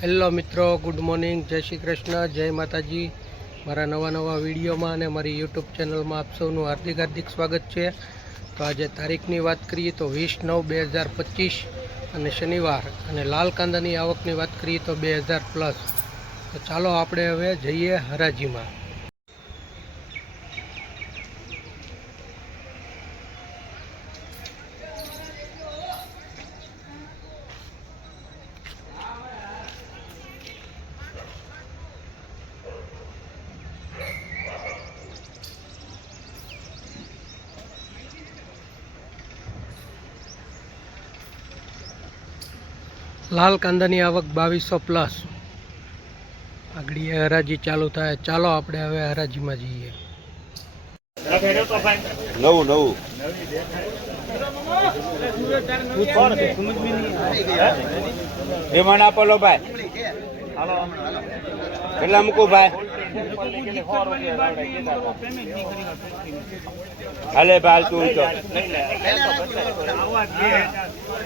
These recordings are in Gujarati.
હેલો મિત્રો, ગુડ મોર્નિંગ, જય શ્રી કૃષ્ણ, જય માતાજી. મારા નવા નવા વિડીયોમાં અને મારી યુટ્યુબ ચેનલમાં આપ સૌનું હાર્દિક હાર્દિક સ્વાગત છે. તો આજે તારીખની વાત કરીએ તો વીસ નવ બે હજાર પચીસ અને શનિવાર અને લાલ કાંદાની આવકની વાત કરીએ તો બે હજાર પ્લસ. તો ચાલો આપણે હવે જઈએ હરાજીમાં. લાલ કાંદાની આવક બાવીસો પ્લસ. આગળ હરાજી ચાલુ થાય. ચાલો આપણે હવે હરાજીમાં જઈએ. નવું નવું. ડિમાન્ડ આપો લો ભાઈ. કેટલા મૂકું ભાઈ? હાલે ભાઈ તું તો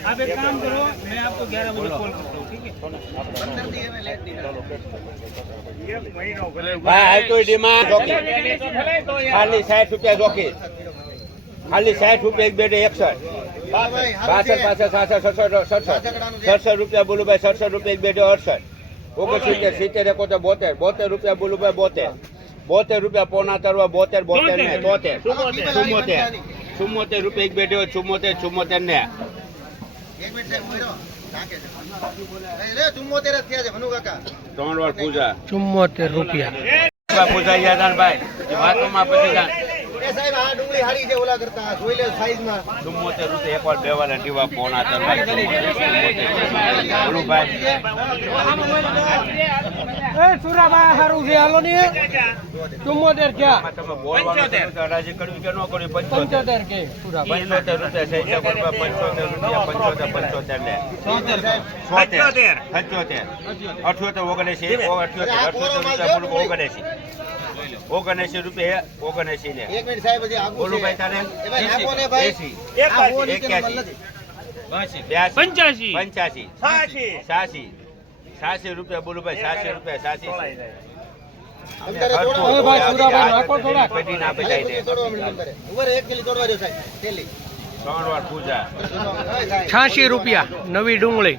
आप एक काम करो मैं आपको ग्यारह बजे कॉल करता हूँ ठीक है ભાઈ હાલ તો ડિમાન્ડ જોકી ખાલી સાઠ રૂપિયા જોકી ખાલી સાઠ રૂપિયા એક બેડે એકસઠ પાસઠ પાસઠ સાસઠ સડસઠ સડસઠ સડસઠ રૂપિયા બોલું ભાઈ સડસઠ રૂપિયા એક બેડે અડસઠ ઓગણસિત્તેર સિત્તેર એકોતેર બોતેર. બોતેર રૂપિયા બોલું ભાઈ બોતેર. બોતેર રૂપિયા પોના તરવા બોતેર બોતેર ને તોતેર. ચુમ્મોતેર. ચુમ્મોતેર રૂપિયા એક બેઠો ચુમ્મોતેર ચુમ્મોતેર ને. ચુમ્મોતેર જ થયા છે ભનુ કાકા. ત્રણ વાર પૂજા. ચુમ્મોતેર રૂપિયા. પૂજા ગયા ભાઈ. વાતોમાં પછી એ સાહેબ, આ ડુંગળી હારી છે ઓલા કરતા જોઈ લે સાઈઝમાં. ચુમ્મોતેર રૂપિયા, એક વાર બે વાર ડીવા પોણા તરવા બોલું ભાઈ. એ સુરાભાઈ સારું છે. હાલો ને. ચુમ્મોતેર ક્યાં તમે બોલવાનું કરવી કે ન પંચોતેર પંચોતેર કે. સુરાભાઈ પંચોતેર રૂપિયા છે. હિસાબ કરવા પંચોતેર રૂપિયા પંચોતેર પંચોતેર ને. છોતેર પંચોતેર. અઠ્યોતેર ઓગણએસી અઠ્યોતેર અઠ્યોતર રૂપિયા બોલું ઓગણએસી ઓગણએસી રૂપિયા ઓગણએસી ને. એક મિનિટ સાહેબ હજી આગું બોલું ભાઈ તારે? એસી. એક્યાસી. પંચ્યાસી. પંચ્યાસી. સાસી સાસી રૂપિયા બોલું ભાઈ સાસી રૂપિયા સાસી. ત્રણ વાર પૂજા. ઓય રૂપિયા નવી ડુંગળી.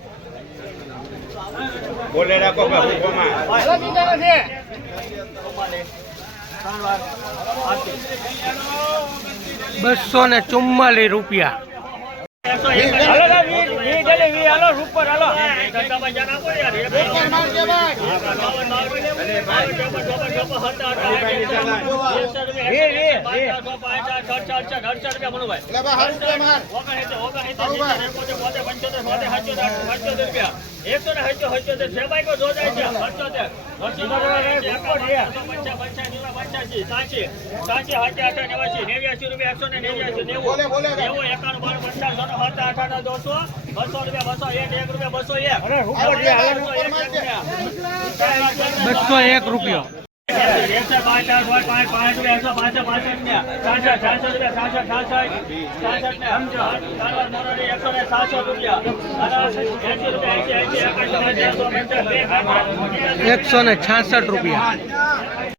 બોલે રાખો બસો ને ચુમ્માલીસ રૂપિયા. હાલો ઉપર હાલો છે ભાઈ. છે એકસો ને હચો છે સાચી સાચી આઠ નેવાસી નેવ્યાસી રૂપિયા એકસો ને નેવ્યાસી નેવું. એકાણું બાર પંચાવન સોનું સાત આઠ દોસો બસો રૂપિયા એક રૂપિયા એકસો ને છાસઠ રૂપિયા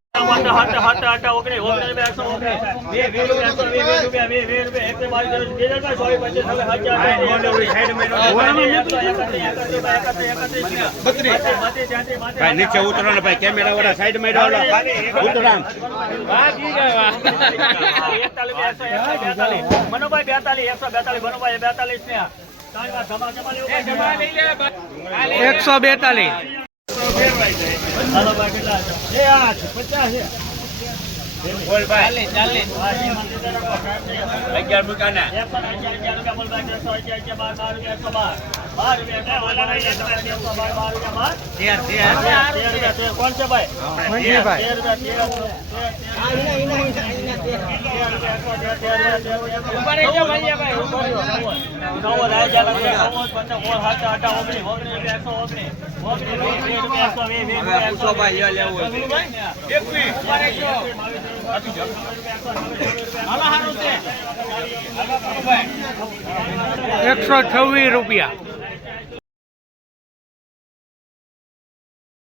ભાઈ નીચે ઉતરો ને ભાઈ કેમેરા વાળા સાઈડમાં રહો ઉતરામ મનોભાઈ બેતાલીસ એકસો બેતાલીસ મનોભાઈ બેતાલીસ ને એકસો બેતાલીસ અગિયાર મૂકાના. કોણ છે ભાઈ? મંજીભાઈ. હજાર. એકસો છવ્વીસ રૂપિયા.